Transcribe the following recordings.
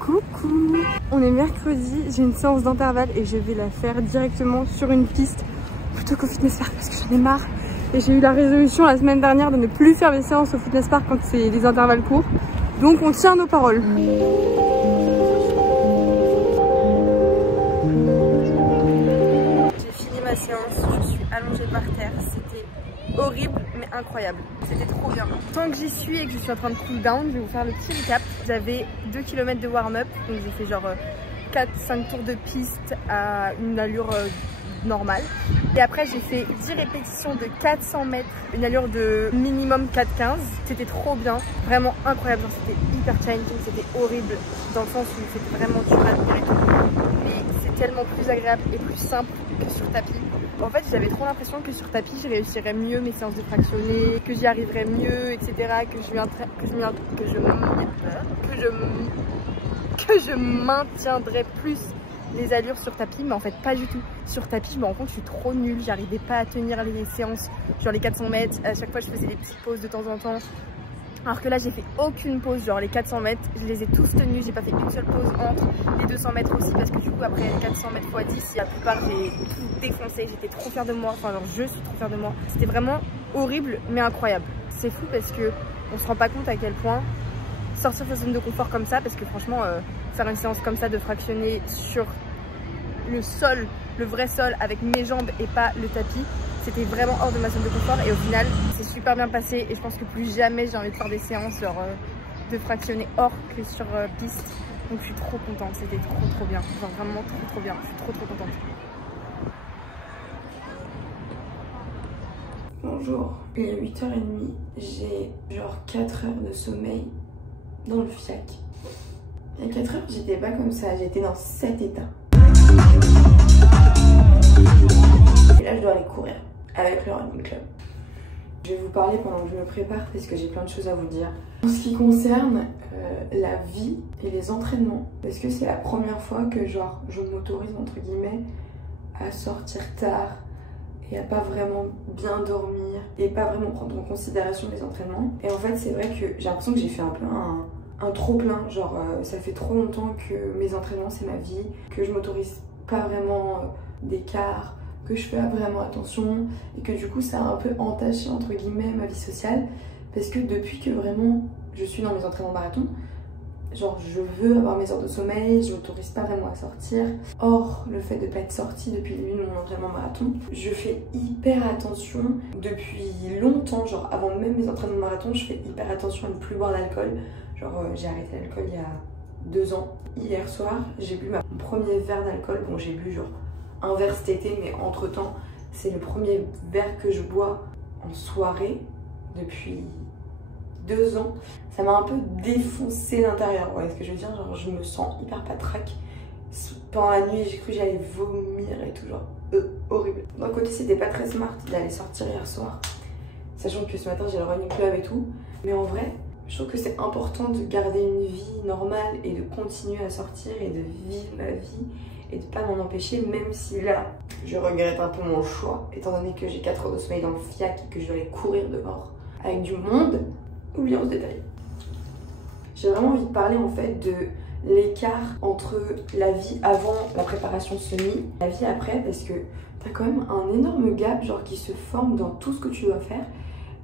Coucou, on est mercredi, j'ai une séance d'intervalle et je vais la faire directement sur une piste plutôt qu'au fitness park parce que j'en ai marre. Et j'ai eu la résolution la semaine dernière de ne plus faire mes séances au fitness park quand c'est des intervalles courts. Donc on tient nos paroles. J'ai fini ma séance, je suis allongée par terre, c'était horrible mais incroyable, c'était trop bien. Tant que j'y suis et que je suis en train de cool down, je vais vous faire le petit recap. J'avais 2 km de warm-up, donc j'ai fait genre 4-5 tours de piste à une allure normale. Et après j'ai fait 10 répétitions de 400 mètres, une allure de minimum 4,15. C'était trop bien, vraiment incroyable, c'était hyper challenging, c'était horrible dans le sens où c'était vraiment dur à tenir et tout. Mais c'est tellement plus agréable et plus simple que sur tapis. En fait, j'avais trop l'impression que sur tapis, je réussirais mieux mes séances de fractionné, que j'y arriverais mieux, etc. Que je maintiendrais plus les allures sur tapis, mais en fait pas du tout. Sur tapis, je me rends compte que je suis trop nulle, j'arrivais pas à tenir les séances, genre les 400 mètres. À chaque fois, je faisais des petites pauses de temps en temps. Alors que là, j'ai fait aucune pause, genre les 400 mètres, je les ai tous tenus, j'ai pas fait une seule pause entre les 200 mètres aussi, parce que du coup, après les 400 mètres x 10, la plupart, j'ai tout défoncé, j'étais trop fière de moi, enfin, genre, je suis trop fière de moi. C'était vraiment horrible, mais incroyable. C'est fou parce que on se rend pas compte à quel point sortir de sa zone de confort comme ça, parce que franchement, faire une séance comme ça de fractionner sur le sol, le vrai sol, avec mes jambes et pas le tapis, c'était vraiment hors de ma zone de confort et au final c'est super bien passé et je pense que plus jamais j'ai envie de faire des séances genre, de fractionner hors que sur piste. Donc je suis trop contente, c'était trop bien, genre vraiment trop bien, je suis trop contente. Bonjour, il est 8h30, j'ai genre 4 heures de sommeil dans le fiac. Il y a 4 heures j'étais pas comme ça, j'étais dans cet état. Et là je dois aller courir avec le running club. Je vais vous parler pendant que je me prépare parce que j'ai plein de choses à vous dire. En ce qui concerne la vie et les entraînements, parce que c'est la première fois que genre je m'autorise entre guillemets à sortir tard et à pas vraiment bien dormir et pas vraiment prendre en considération les entraînements. Et en fait c'est vrai que j'ai l'impression que j'ai fait un peu un trop plein, genre ça fait trop longtemps que mes entraînements c'est ma vie, que je m'autorise pas vraiment d'écart, que je fais vraiment attention et que du coup ça a un peu entaché entre guillemets ma vie sociale parce que depuis que vraiment je suis dans mes entraînements marathon, genre je veux avoir mes heures de sommeil, je m'autorise pas vraiment à sortir. Or le fait de pas être sortie depuis le début de mon entraînement marathon, je fais hyper attention depuis longtemps, genre avant même mes entraînements marathon, je fais hyper attention à ne plus boire d'alcool. Genre j'ai arrêté l'alcool il y a 2 ans. Hier soir j'ai bu mon premier verre d'alcool, bon j'ai bu genre un verre cet été, mais entre temps c'est le premier verre que je bois en soirée depuis 2 ans. Ça m'a un peu défoncé l'intérieur, vous voyez ce que je veux dire, genre je me sens hyper patraque. Pendant la nuit j'ai cru que j'allais vomir et tout, genre horrible. D'un côté c'était pas très smart d'aller sortir hier soir, sachant que ce matin j'ai le running club et tout, mais en vrai je trouve que c'est important de garder une vie normale et de continuer à sortir et de vivre ma vie et de pas m'en empêcher, même si là je regrette un peu mon choix étant donné que j'ai 4 heures de sommeil dans le fiac et que je dois aller courir dehors avec du monde. Oublions ce détail. J'ai vraiment envie de parler en fait de l'écart entre la vie avant la préparation semi et la vie après, parce que t'as quand même un énorme gap genre qui se forme dans tout ce que tu dois faire.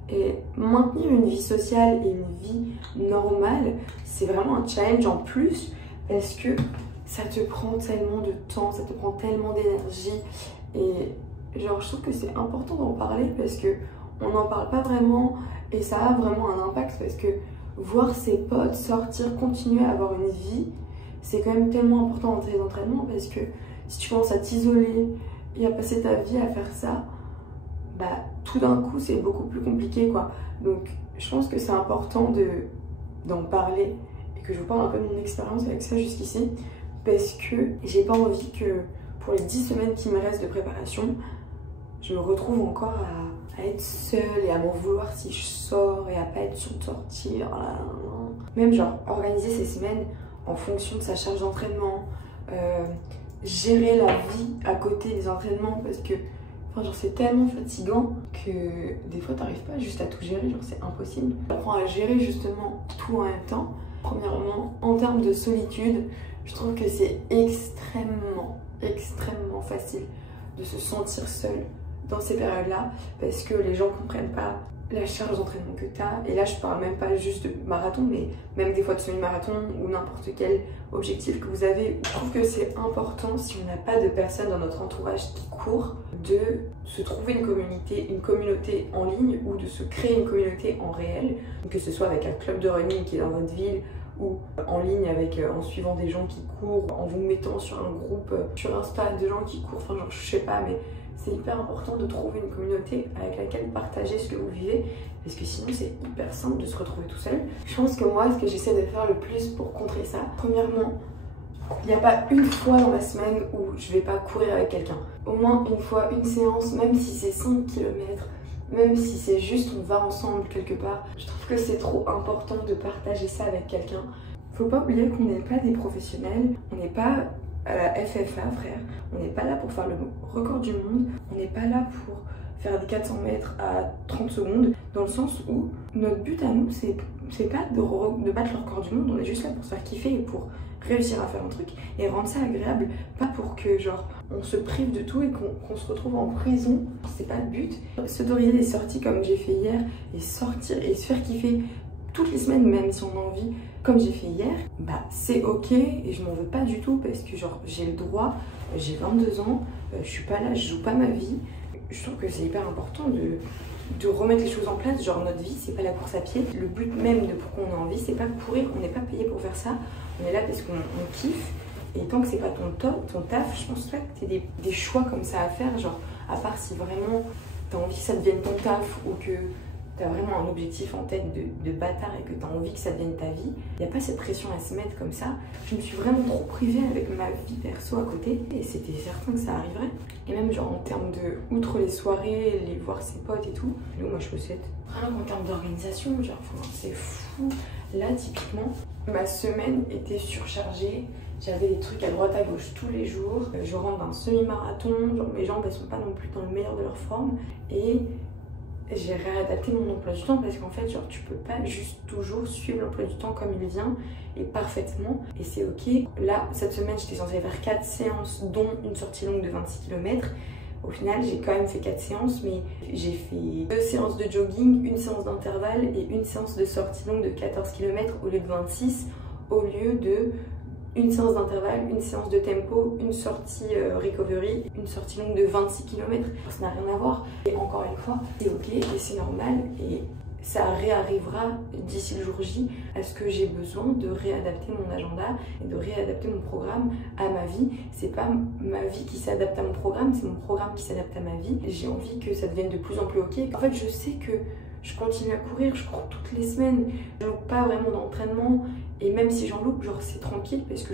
Et maintenir une vie sociale et une vie normale, c'est vraiment un challenge en plus parce que ça te prend tellement de temps, ça te prend tellement d'énergie. Et genre je trouve que c'est important d'en parler parce que on n'en parle pas vraiment et ça a vraiment un impact parce que voir ses potes sortir, continuer à avoir une vie, c'est quand même tellement important dans tes entraînements parce que si tu commences à t'isoler et à passer ta vie à faire ça, bah tout d'un coup c'est beaucoup plus compliqué quoi. Donc je pense que c'est important d'en parler et que je vous parle un peu de mon expérience avec ça jusqu'ici parce que j'ai pas envie que pour les 10 semaines qui me restent de préparation je me retrouve encore à être seule et à m'en vouloir si je sors et à pas être sûre de sortir. Même genre organiser ces semaines en fonction de sa charge d'entraînement, gérer la vie à côté des entraînements parce que enfin, genre c'est tellement fatigant que des fois t'arrives pas juste à tout gérer, genre c'est impossible. J'apprends à gérer justement tout en même temps Premièrement, en termes de solitude, je trouve que c'est extrêmement facile de se sentir seul dans ces périodes-là parce que les gens ne comprennent pas la charge d'entraînement que tu as. Et là, je parle même pas juste de marathon, mais même des fois de semi-marathon ou n'importe quel objectif que vous avez. Je trouve que c'est important, si on n'a pas de personnes dans notre entourage qui courent, de se trouver une communauté en ligne ou de se créer une communauté en réel, que ce soit avec un club de running qui est dans votre ville ou en ligne en suivant des gens qui courent, en vous mettant sur un groupe sur Insta de gens qui courent, enfin genre je sais pas, mais c'est hyper important de trouver une communauté avec laquelle partager ce que vous vivez parce que sinon c'est hyper simple de se retrouver tout seul. Je pense que moi, ce que j'essaie de faire le plus pour contrer ça, premièrement, il n'y a pas une fois dans la semaine où je vais pas courir avec quelqu'un. Au moins une fois, une séance, même si c'est 5 km, même si c'est juste on va ensemble quelque part. Je trouve que c'est trop important de partager ça avec quelqu'un. Faut pas oublier qu'on n'est pas des professionnels, on n'est pas à la FFA, frère. On n'est pas là pour faire le record du monde, on n'est pas là pour faire des 400 mètres à 30 secondes, dans le sens où notre but à nous, c'est pas de battre le record du monde, on est juste là pour se faire kiffer et pour réussir à faire un truc et rendre ça agréable, pas pour que genre on se prive de tout et qu'on se retrouve en prison, c'est pas le but. S'autoriser des sorties comme j'ai fait hier et sortir et se faire kiffer toutes les semaines, même si on a envie, comme j'ai fait hier, bah c'est ok et je m'en veux pas du tout parce que genre j'ai le droit, j'ai 22 ans, je suis pas là, je joue pas ma vie. Je trouve que c'est hyper important de remettre les choses en place, genre notre vie c'est pas la course à pied. Le but même de pourquoi on a envie, c'est pas courir, on n'est pas payé pour faire ça, on est là parce qu'on kiffe. Et tant que c'est pas ton taf, je pense pas que t'aies des choix comme ça à faire, genre à part si vraiment t'as envie que ça devienne ton taf ou que t'as vraiment un objectif en tête de bâtard et que t'as envie que ça devienne ta vie, il n'y a pas cette pression à se mettre comme ça. Je me suis vraiment trop privée avec ma vie perso à côté et c'était certain que ça arriverait. Et même genre en termes de, outre les soirées, les voir ses potes et tout, moi je possède. Vraiment en termes d'organisation, genre c'est fou. Là typiquement, ma semaine était surchargée. J'avais des trucs à droite à gauche tous les jours. Je rentre d'un semi-marathon, genre mes jambes elles sont pas non plus dans le meilleur de leur forme. Et j'ai réadapté mon emploi du temps parce qu'en fait genre tu peux pas juste toujours suivre l'emploi du temps comme il vient et parfaitement et c'est ok. Là cette semaine j'étais censée faire 4 séances dont une sortie longue de 26 km. Au final j'ai quand même fait 4 séances mais j'ai fait 2 séances de jogging, une séance d'intervalle et une séance de sortie longue de 14 km au lieu de 26, au lieu de une séance d'intervalle, une séance de tempo, une sortie recovery, une sortie longue de 26 km. Ça n'a rien à voir. Et encore une fois, c'est ok et c'est normal et ça réarrivera d'ici le jour J à ce que j'ai besoin de réadapter mon agenda et de réadapter mon programme à ma vie. C'est pas ma vie qui s'adapte à mon programme, c'est mon programme qui s'adapte à ma vie. J'ai envie que ça devienne de plus en plus ok. En fait, je sais que je continue à courir, je cours toutes les semaines, je loupe pas vraiment d'entraînement et même si j'en loupe, genre c'est tranquille parce que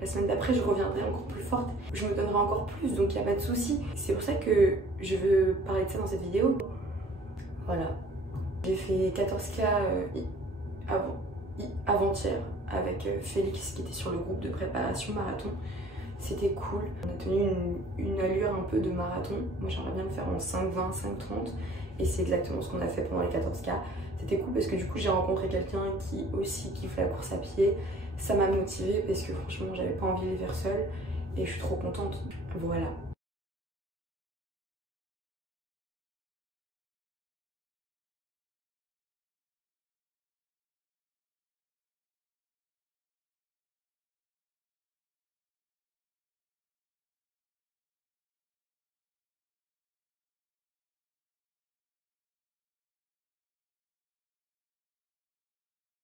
la semaine d'après je reviendrai encore plus forte, je me donnerai encore plus donc il n'y a pas de souci. C'est pour ça que je veux parler de ça dans cette vidéo. Voilà, j'ai fait 14K avant-hier avec Félix qui était sur le groupe de préparation marathon. C'était cool, on a tenu une allure un peu de marathon. Moi j'aimerais bien le faire en 5,20, 5,30 et c'est exactement ce qu'on a fait pendant les 14K. C'était cool parce que du coup j'ai rencontré quelqu'un qui aussi kiffe la course à pied. Ça m'a motivée parce que franchement j'avais pas envie de les faire seule et je suis trop contente. Voilà.